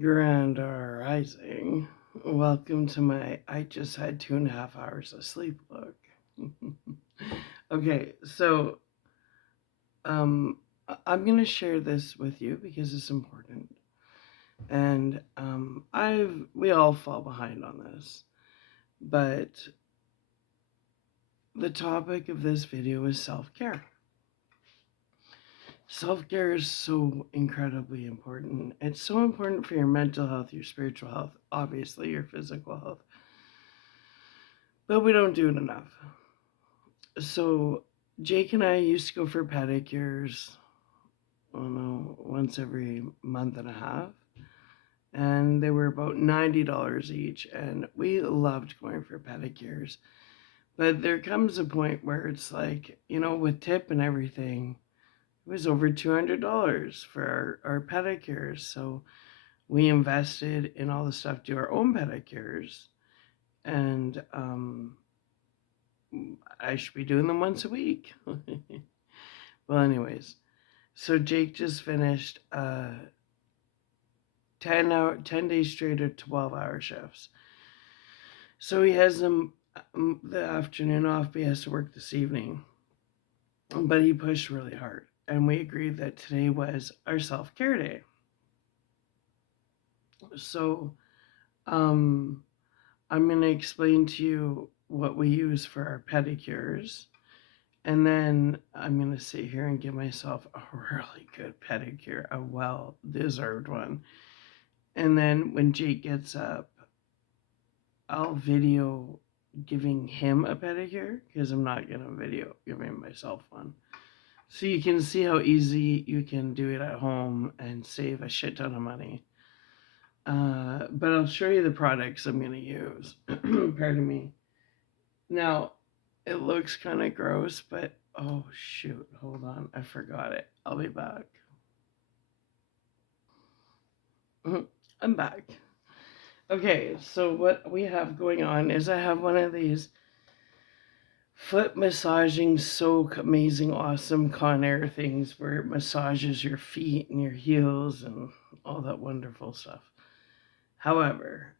Grand Rising. Welcome to my I just had 2.5 hours of sleep look. Okay, so um I'm gonna share this with you because it's important. And we all fall behind on this. But the topic of this video is self-care. Self-care is so incredibly important. It's so important for your mental health, your spiritual health, obviously your physical health. But we don't do it enough. So Jake and I used to go for pedicures, I don't know, once every month and a half. And they were about $90 each. And we loved going for pedicures. But there comes a point where it's like, with tip and everything, it was over $200 for our pedicures. So we invested in all the stuff to do our own pedicures. And I should be doing them once a week. Well, anyways, so Jake just finished 10 days straight of 12-hour shifts. So he has them the afternoon off, but he has to work this evening. But he pushed really hard, and we agreed that today was our self-care day. So I'm going to explain to you what we use for our pedicures. And then I'm going to sit here and give myself a really good pedicure, a well-deserved one. And then when Jake gets up, I'll video giving him a pedicure because I'm not going to video giving myself one. So you can see how easy you can do it at home and save a shit ton of money. But I'll show you the products I'm going to use. Pardon me. Now, it looks kind of gross, but oh shoot, hold on. I forgot it. I'll be back. I'm back. Okay, so what we have going on is I have one of these foot massaging, soak, amazing, awesome Conair things where it massages your feet and your heels and all that wonderful stuff. However,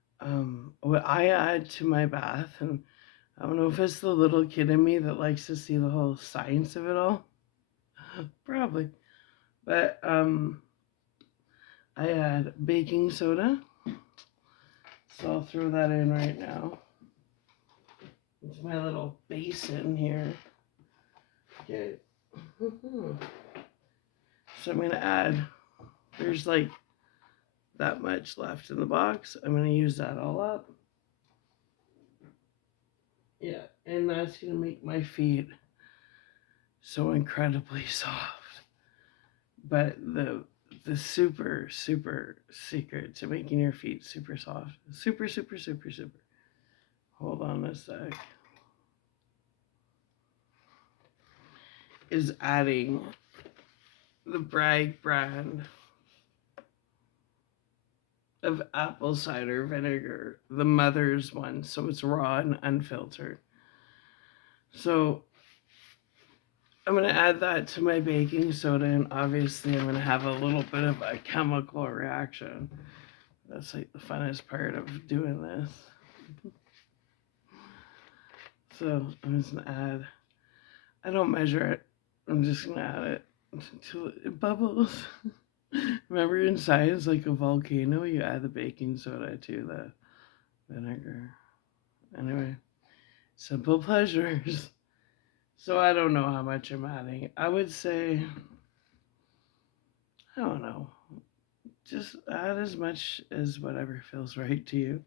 what I add to my bath, and I don't know if it's the little kid in me that likes to see the whole science of it all, probably, but I add baking soda, so I'll throw that in right now. It's my little basin here. Okay. So I'm going to add, there's like that much left in the box. I'm going to use that all up. Yeah, and that's going to make my feet so incredibly soft. But the super, super secret to making your feet super soft, super, super, super, super. Hold on a sec. Is adding the Bragg brand of apple cider vinegar, the mother's one, so it's raw and unfiltered. So I'm going to add that to my baking soda, and obviously I'm going to have a little bit of a chemical reaction. That's like the funnest part of doing this. So I'm just going to add, I don't measure it, I'm just going to add it until it bubbles. Remember in science, like a volcano, you add the baking soda to the vinegar. Anyway, simple pleasures. So I don't know how much I'm adding. I would say, I don't know, just add as much as whatever feels right to you.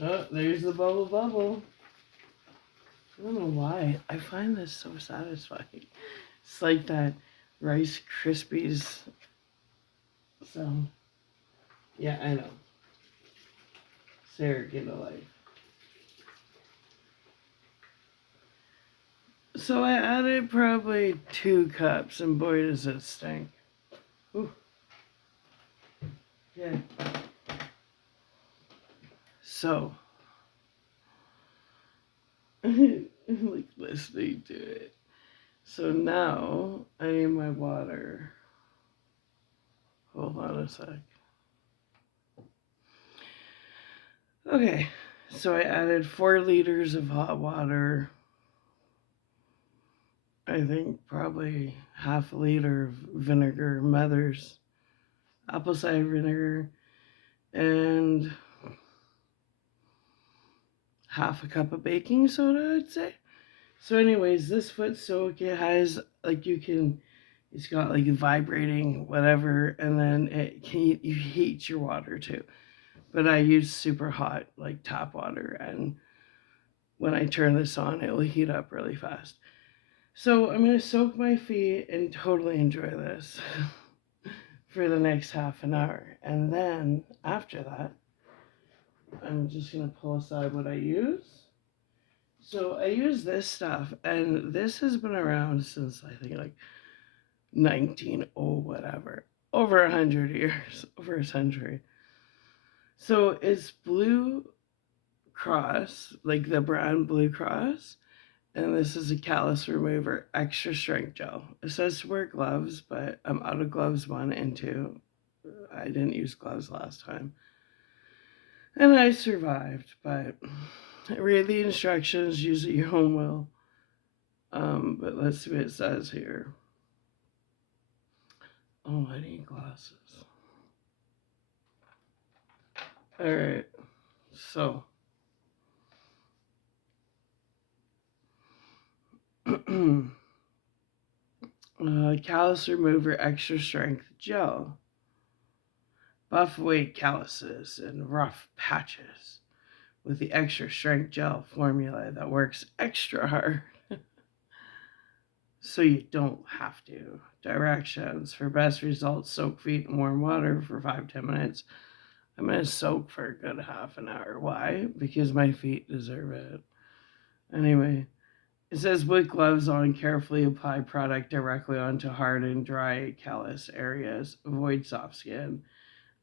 Oh, there's the bubble bubble. I don't know why. I find this so satisfying. It's like that Rice Krispies sound. Yeah, I know. Sarah, get a life. So I added probably 2 cups, and boy does it stink. Ooh. Yeah. So, like listening to it. So now I need my water. Hold on a sec. Okay, so I added 4 liters of hot water. I think probably half a liter of vinegar, Mother's apple cider vinegar, and half a cup of baking soda, I'd say. So, anyways, this foot soak, it has like it's got like vibrating whatever, and then you heat your water too. But I use super hot like tap water, and when I turn this on, it will heat up really fast. So I'm gonna soak my feet and totally enjoy this for the next half an hour, and then after that, I'm just gonna pull aside what I use. So I use this stuff, and this has been around since I think like 19 oh whatever, over 100 years, over a century. So it's Blue Cross, like the brand Blue Cross, and this is a callus remover extra strength gel. It says to wear gloves, but I'm out of gloves 1 and 2. I didn't use gloves last time, and I survived. But read the instructions, use it your own will. But let's see what it says here. Oh, I need glasses. All right, so callus remover extra strength gel. Buff away calluses and rough patches with the extra strength gel formula that works extra hard so you don't have to. Directions for best results: soak feet in warm water for 5-10 minutes. I'm going to soak for a good half an hour. Why? Because my feet deserve it. Anyway, it says with gloves on, carefully apply product directly onto hard and dry callus areas. Avoid soft skin.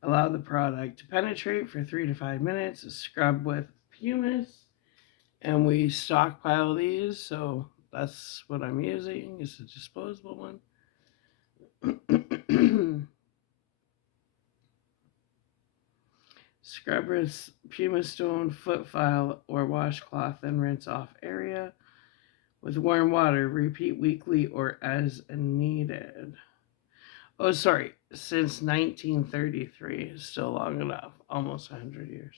Allow the product to penetrate for 3 to 5 minutes. Scrub with pumice. And we stockpile these, so that's what I'm using. It's a disposable one. Scrub with pumice stone, foot file, or washcloth, then rinse off area with warm water. Repeat weekly or as needed. Oh, sorry, since 1933, still long enough, almost 100 years.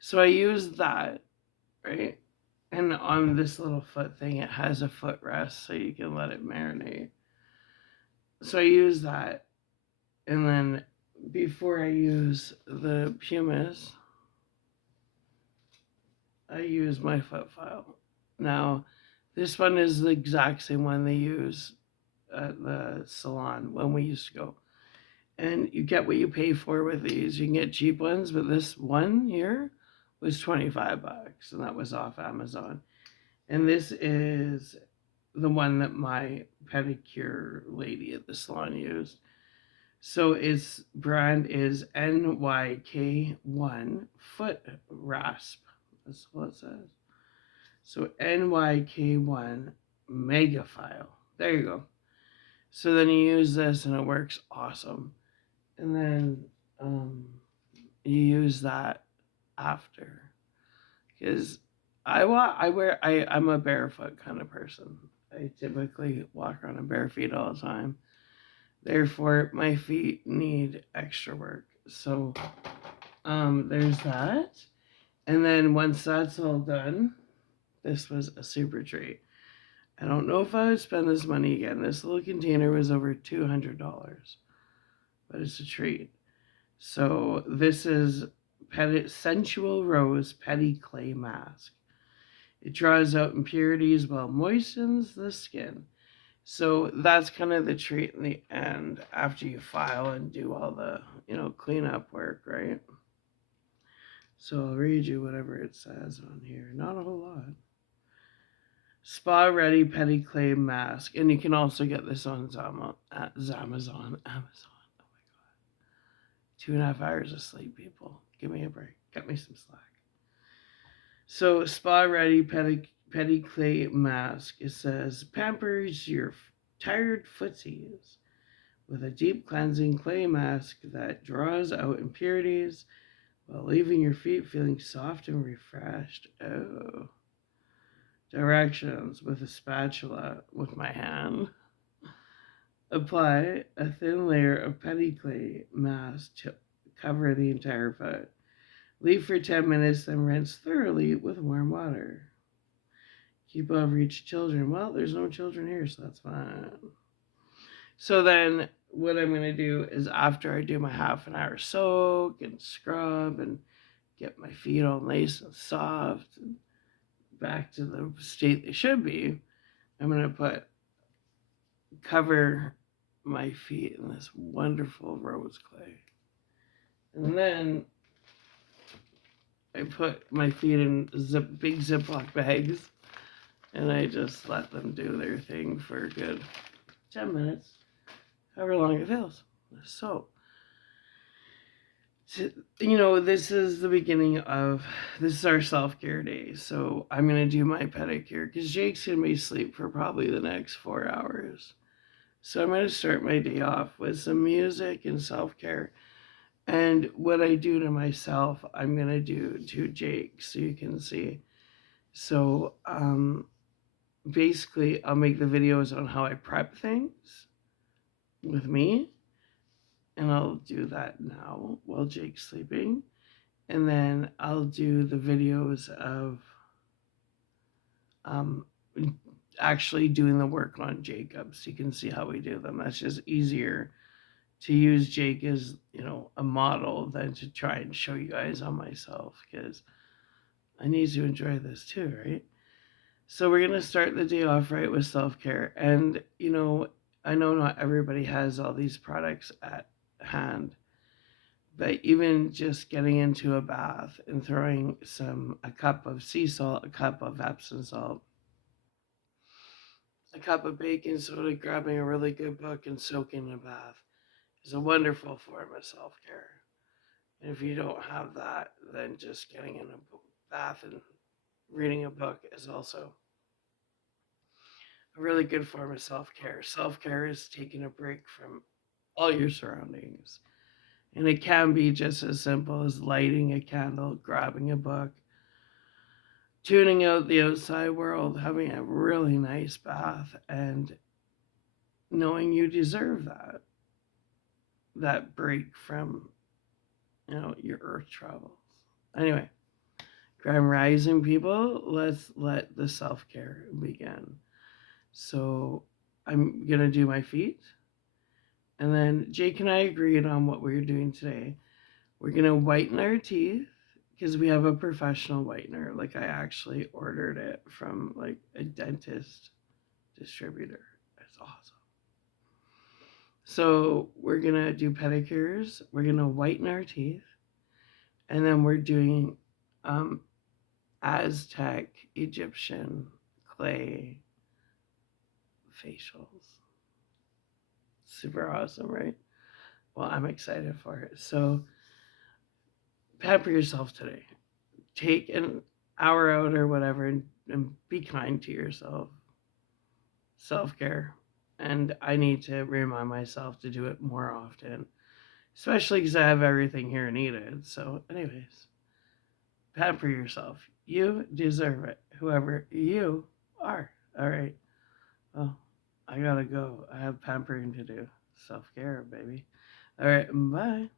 So I use that, right? And on this little foot thing, it has a footrest so you can let it marinate. So I use that. And then before I use the pumice, I use my foot file. Now, this one is the exact same one they use at the salon when we used to go. And you get what you pay for with these. You can get cheap ones, but this one here was $25, and that was off Amazon. And this is the one that my pedicure lady at the salon used. So its brand is NYK1 Foot Rasp. That's what it says. So NYK1 Mega File. There you go. So then you use this and it works awesome. And then you use that after. Because I'm a barefoot kind of person. I typically walk around in bare feet all the time. Therefore, my feet need extra work. So, there's that. And then once that's all done, this was a super treat. I don't know if I would spend this money again. This little container was over $200, but it's a treat. So this is Sensual Rose Pediclay Mask. It draws out impurities while moistens the skin. So that's kind of the treat in the end after you file and do all the, cleanup work, right? So I'll read you whatever it says on here. Not a whole lot. Spa Ready Pediclay Mask. And you can also get this on Amazon. Oh my God. 2.5 hours of sleep, people. Give me a break. Cut me some slack. So Spa Ready Pediclay Mask. It says, pampers your tired footsies with a deep cleansing clay mask that draws out impurities while leaving your feet feeling soft and refreshed. Oh. Directions with a spatula with my hand. Apply a thin layer of petty clay mask to cover the entire foot. Leave for 10 minutes, then rinse thoroughly with warm water. Keep above reach children. Well, there's no children here, so that's fine. So then what I'm going to do is after I do my half an hour soak and scrub and get my feet all nice and soft and back to the state they should be, I'm going to cover my feet in this wonderful rose clay. And then I put my feet in big Ziploc bags and I just let them do their thing for a good 10 minutes, however long it feels. So, this is the beginning of, this is our self-care day. So I'm going to do my pedicure because Jake's going to be asleep for probably the next 4 hours. So I'm going to start my day off with some music and self-care. And what I do to myself, I'm going to do to Jake so you can see. So basically, I'll make the videos on how I prep things with me. And I'll do that now while Jake's sleeping. And then I'll do the videos of actually doing the work on Jacob so you can see how we do them. That's just easier to use Jake as, a model than to try and show you guys on myself because I need to enjoy this too, right? So we're going to start the day off right with self-care. And, I know not everybody has all these products at hand, but even just getting into a bath and throwing a cup of sea salt, a cup of Epsom salt, a cup of baking soda, grabbing a really good book and soaking in a bath is a wonderful form of self-care. And if you don't have that, then just getting in a bath and reading a book is also a really good form of self-care. Self-care is taking a break from all your surroundings. And it can be just as simple as lighting a candle, grabbing a book, tuning out the outside world, having a really nice bath, and knowing you deserve that break from, your earth travels. Anyway, Grand Rising people, let's let the self-care begin. So I'm going to do my feet. And then Jake and I agreed on what we were doing today. We're going to whiten our teeth because we have a professional whitener. Like I actually ordered it from like a dentist distributor. It's awesome. So we're going to do pedicures. We're going to whiten our teeth. And then we're doing Aztec, Egyptian, clay facials. Super awesome, right? Well, I'm excited for it. So pamper yourself today. Take an hour out or whatever and be kind to yourself. Self-care. And I need to remind myself to do it more often, especially because I have everything here needed. So, anyways, pamper yourself. You deserve it, whoever you are. All right. Well, I gotta go. I have pampering to do. Self-care, baby. All right. Bye.